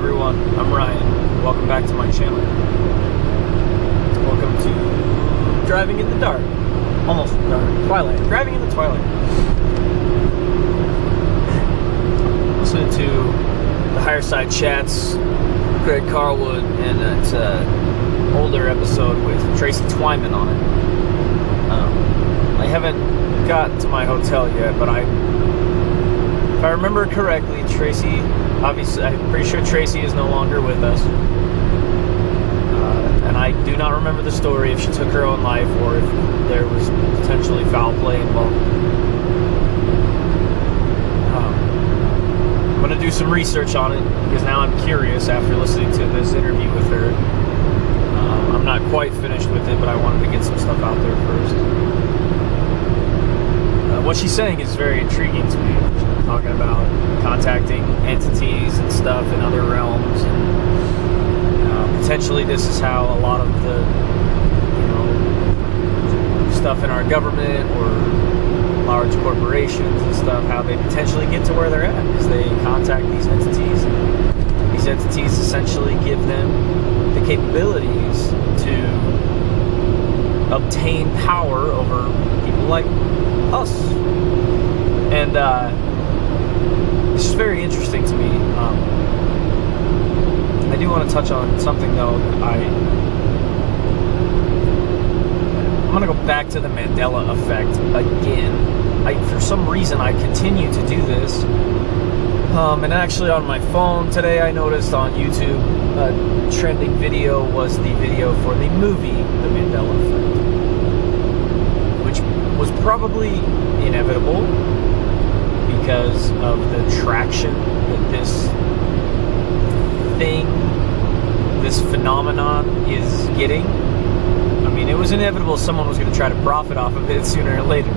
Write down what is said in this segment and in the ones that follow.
everyone, I'm Ryan. Welcome back to my channel. Welcome to Driving in the Dark. Almost dark. Twilight. Driving in the Twilight. Listening to the Higher Side Chats, Greg Carlwood, and it's an older episode with Tracy Twyman on it. I haven't got to my hotel yet, but if I remember correctly, Tracy, obviously, I'm pretty sure Tracy is no longer with us. And I do not remember the story, if she took her own life or if there was potentially foul play involved. I'm going to do some research on it because now I'm curious after listening to this interview with her. I'm not quite finished with it, but I wanted to get some stuff out there first. What she's saying is very intriguing to me. She's talking about contacting entities and stuff in other realms, and potentially this is how a lot of the stuff in our government or large corporations and stuff, how they potentially get to where they're at, is they contact these entities, and these entities essentially give them the capabilities to obtain power over people like us. And it's just very interesting to me. I do want to touch on something though. I'm going to go back to the Mandela effect again. For some reason I continue to do this. And actually on my phone today I noticed on YouTube a trending video was the video for the movie The Mandela Effect, which was probably inevitable because of the traction that this phenomenon is getting. I mean, it was inevitable someone was going to try to profit off of it sooner or later.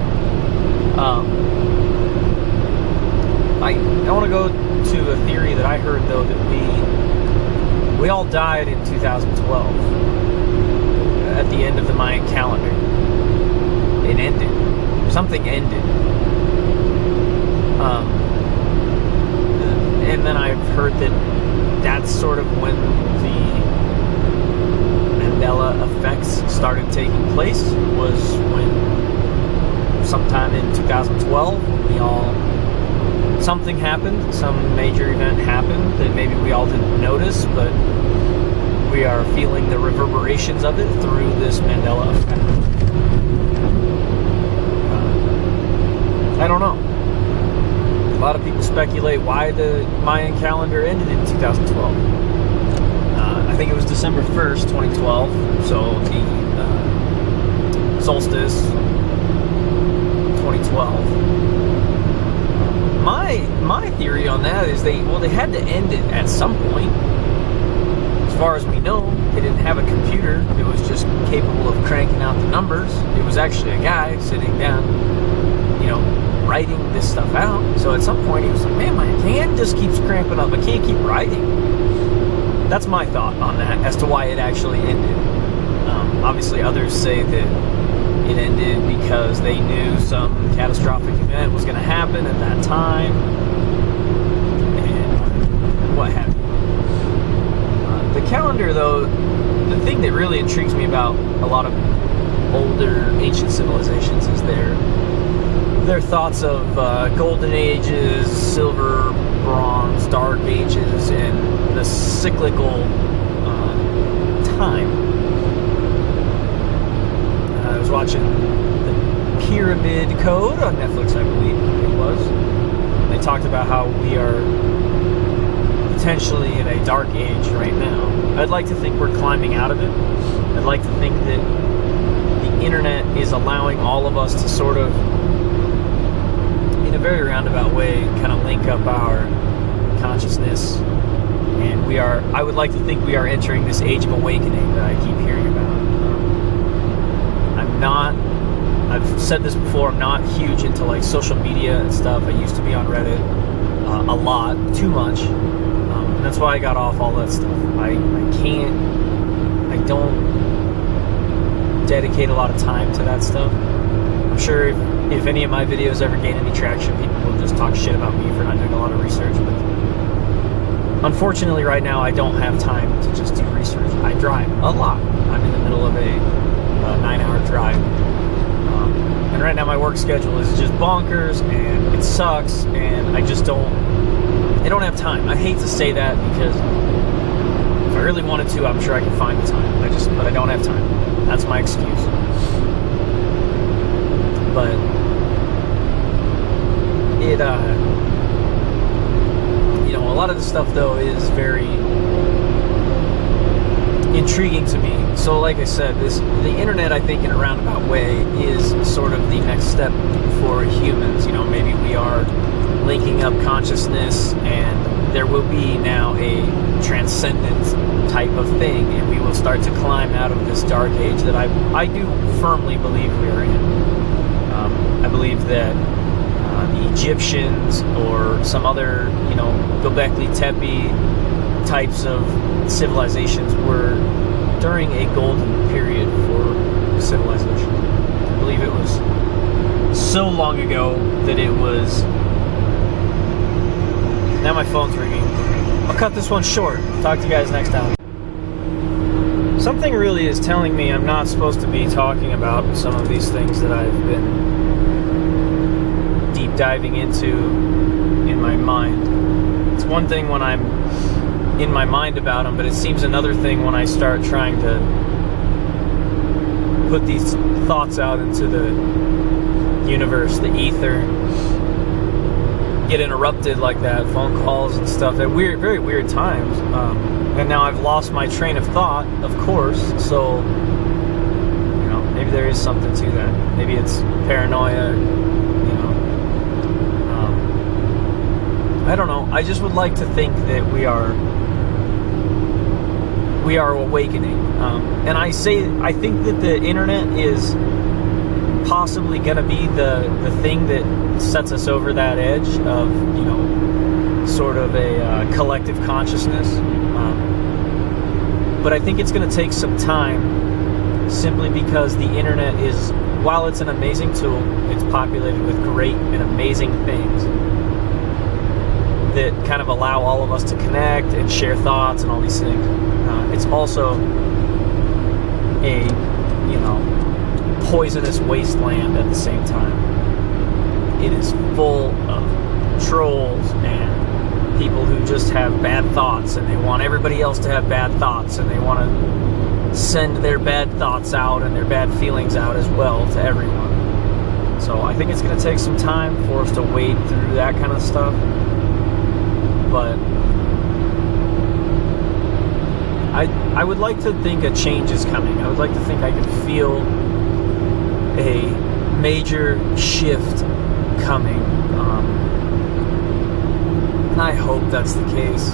I want to go to a theory that I heard, though, that we all died in 2012 at the end of the Mayan calendar. It ended. Something ended. And then I've heard that that's sort of when the Mandela effects started taking place, was when sometime in 2012 when something happened, some major event happened that maybe we all didn't notice, but we are feeling the reverberations of it through this Mandela effect. I don't know. A lot of people speculate why the Mayan calendar ended in 2012. I think it was December 1st, 2012, so the solstice 2012. My theory on that is they had to end it at some point. As far as we know, they didn't have a computer. It was just capable of cranking out the numbers. It was actually a guy sitting down, writing this stuff out. So at some point he was like, man, my hand just keeps cramping up. I can't keep writing. That's my thought on that as to why it actually ended. Obviously others say that it ended because they knew some catastrophic event was going to happen at that time, and what have you. The calendar, though, the thing that really intrigues me about a lot of older ancient civilizations is their thoughts of golden ages, silver, bronze, dark ages, and the cyclical time. I was watching the Pyramid Code on Netflix, I believe it was. They talked about how we are potentially in a dark age right now. I'd like to think we're climbing out of it. I'd like to think that the internet is allowing all of us to sort of, in a very roundabout way, kind of link up our consciousness, and I would like to think we are entering this age of awakening that I keep hearing about. I've said this before, I'm not huge into like social media and stuff. I used to be on Reddit a lot, too much, and that's why I got off all that stuff. I don't dedicate a lot of time to that stuff. I'm sure if any of my videos ever gain any traction, people will just talk shit about me for not doing a lot of research, but unfortunately, right now, I don't have time to just do research. I drive a lot. I'm in the middle of a 9-hour drive. And right now my work schedule is just bonkers, and it sucks, and I don't have time. I hate to say that, because if I really wanted to, I'm sure I could find the time. But I don't have time. That's my excuse. But it, a lot of the stuff, though, is very intriguing to me. So like I said, the internet, I think, in a roundabout way, is sort of the next step for humans. Maybe we are linking up consciousness, and there will be now a transcendent type of thing, and we will start to climb out of this dark age that I do firmly believe we are in. I believe that the Egyptians or some other, Göbekli Tepe types of civilizations were during a golden period for civilization. I believe it was so long ago that it was... Now my phone's ringing. I'll cut this one short. Talk to you guys next time. Something really is telling me I'm not supposed to be talking about some of these things that I've been deep diving into in my mind. It's one thing when I'm in my mind about them, but it seems another thing when I start trying to put these thoughts out into the universe, the ether, get interrupted like that, phone calls and stuff at very weird times. And now I've lost my train of thought, of course, so maybe there is something to that. Maybe it's paranoia, I don't know. I just would like to think that we are awakening. And I think that the internet is possibly going to be the thing that sets us over that edge of, sort of a collective consciousness. But I think it's going to take some time, simply because the internet is, while it's an amazing tool, it's populated with great and amazing things that kind of allow all of us to connect and share thoughts and all these things. It's also a, poisonous wasteland at the same time. It is full of trolls and people who just have bad thoughts, and they want everybody else to have bad thoughts, and they want to send their bad thoughts out and their bad feelings out as well to everyone. So I think it's going to take some time for us to wade through that kind of stuff. But I would like to think a change is coming. I would like to think I can feel a major shift coming. And I hope that's the case.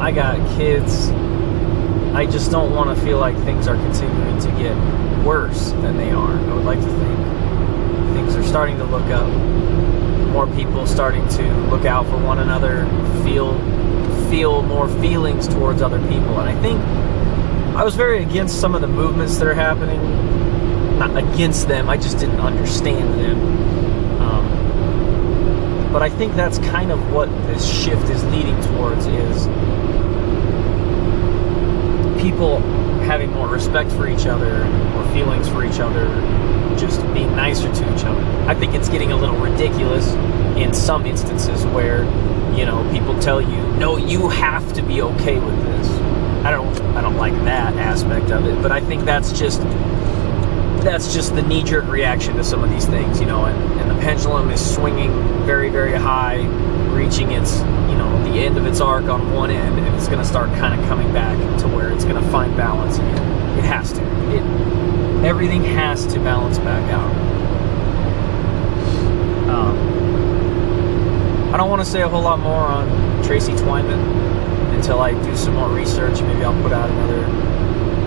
I got kids. I just don't want to feel like things are continuing to get worse than they are. I would like to think things are starting to look up. More people starting to look out for one another, feel more feelings towards other people. And I think I was very against some of the movements that are happening. Not against them, I just didn't understand them. But I think that's kind of what this shift is leading towards, is people having more respect for each other, and more feelings for each other, just being nicer to each other. I think it's getting a little ridiculous in some instances where, people tell you, no, you have to be okay with this. I don't like that aspect of it, but I think that's just the knee-jerk reaction to some of these things, and the pendulum is swinging very, very high, reaching its, the end of its arc on one end, and it's going to start kind of coming back to where it's going to find balance again. It has to. Everything has to balance back out. I don't want to say a whole lot more on Tracy Twyman until I do some more research. Maybe I'll put out another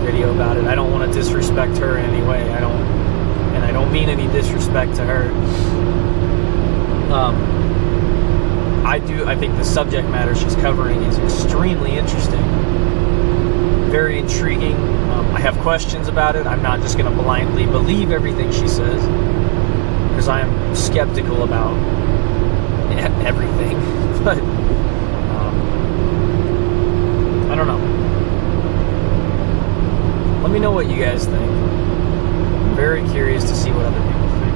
video about it. I don't want to disrespect her in any way. I don't mean any disrespect to her. I think the subject matter she's covering is extremely interesting, very intriguing. I have questions about it. I'm not just going to blindly believe everything she says, because I am skeptical about everything. But don't know. Let me know what you guys think. I'm very curious to see what other people think.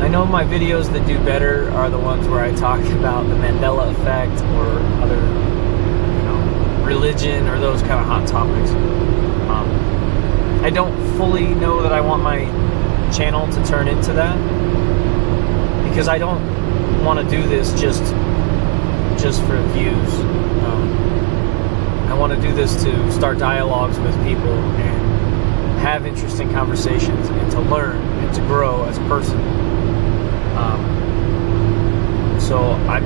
I know my videos that do better are the ones where I talk about the Mandela effect or other, religion or those kind of hot topics. I don't fully know that I want my channel to turn into that, because I don't want to do this just for views. I want to do this to start dialogues with people and have interesting conversations and to learn and to grow as a person. So I've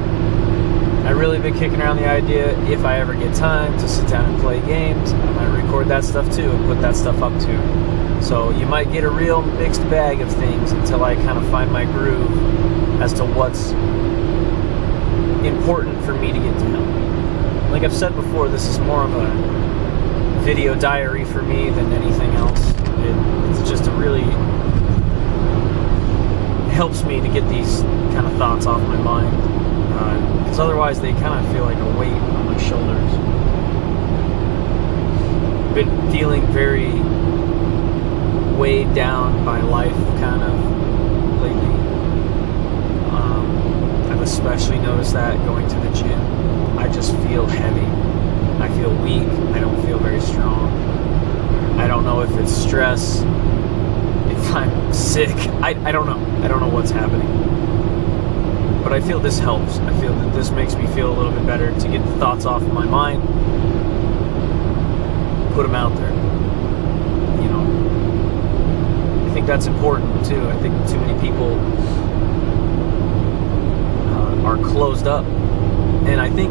really been kicking around the idea, if I ever get time to sit down and play games, I might record that stuff too and put that stuff up too. So you might get a real mixed bag of things until I kind of find my groove as to what's important for me to get down. Like I've said before, this is more of a video diary for me than anything else. It's just it helps me to get these kind of thoughts off my mind. Because otherwise they kind of feel like a weight on my shoulders. Been feeling very weighed down by life kind of lately. I've especially noticed that going to the gym. I just feel heavy. I feel weak. I don't feel very strong. I don't know if it's stress, if I'm sick. I don't know. I don't know what's happening. But I feel this helps. I feel that this makes me feel a little bit better to get the thoughts off of my mind, put them out there. I think that's important too. I think too many people are closed up, and I think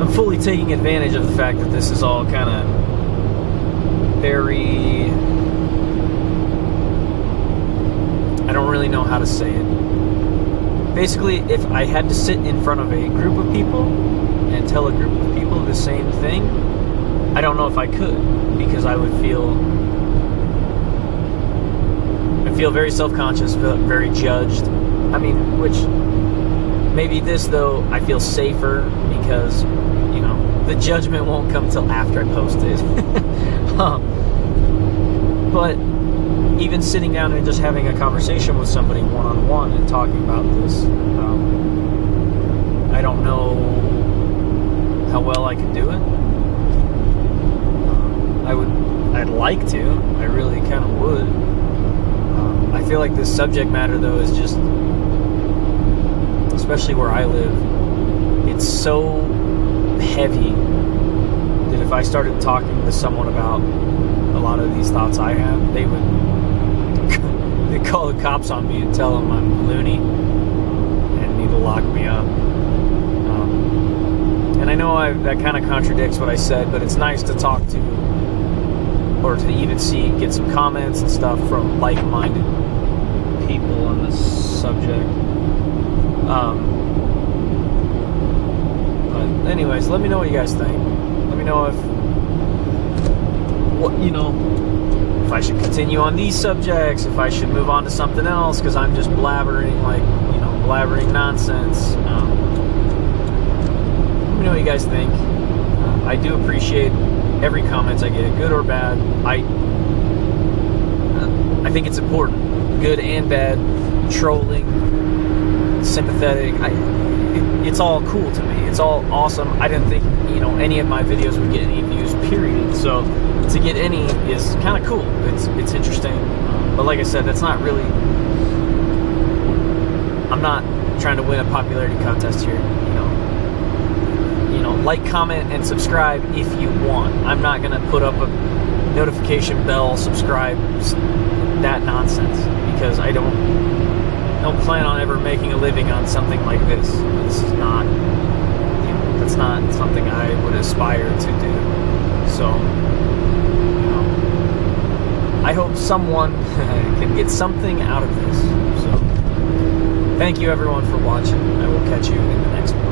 I'm fully taking advantage of the fact that this is all kind of very, I don't really know how to say it. Basically, if I had to sit in front of a group of people and tell a group of people the same thing, I don't know if I could, because I would feel very self-conscious, very judged. I mean, which maybe this though, I feel safer because, the judgment won't come till after I post it. But even sitting down and just having a conversation with somebody one-on-one and talking about this, I don't know how well I can do it. I'd like to. I really kind of would. I feel like this subject matter, though, is just, especially where I live, it's so heavy that if I started talking to someone about a lot of these thoughts I have, they'd call the cops on me and tell them I'm loony and need to lock me up. And I know that kind of contradicts what I said, but it's nice to talk to, or to even get some comments and stuff from like-minded people on this subject. But anyways, let me know what you guys think. Let me know if I should continue on these subjects, if I should move on to something else, because I'm just blabbering nonsense. Let me know what you guys think. I do appreciate every comment I get, good or bad. I think it's important, good and bad, trolling, sympathetic. It's all cool to me. It's all awesome. I didn't think any of my videos would get any views, period. So to get any is kind of cool. It's interesting. But like I said, that's not really. I'm not trying to win a popularity contest here. Like, comment, and subscribe if you want. I'm not gonna put up a notification bell, subscribe, that nonsense, because I don't plan on ever making a living on something like this. This is not, that's not something I would aspire to do. So, I hope someone can get something out of this. So, thank you everyone for watching. I will catch you in the next one.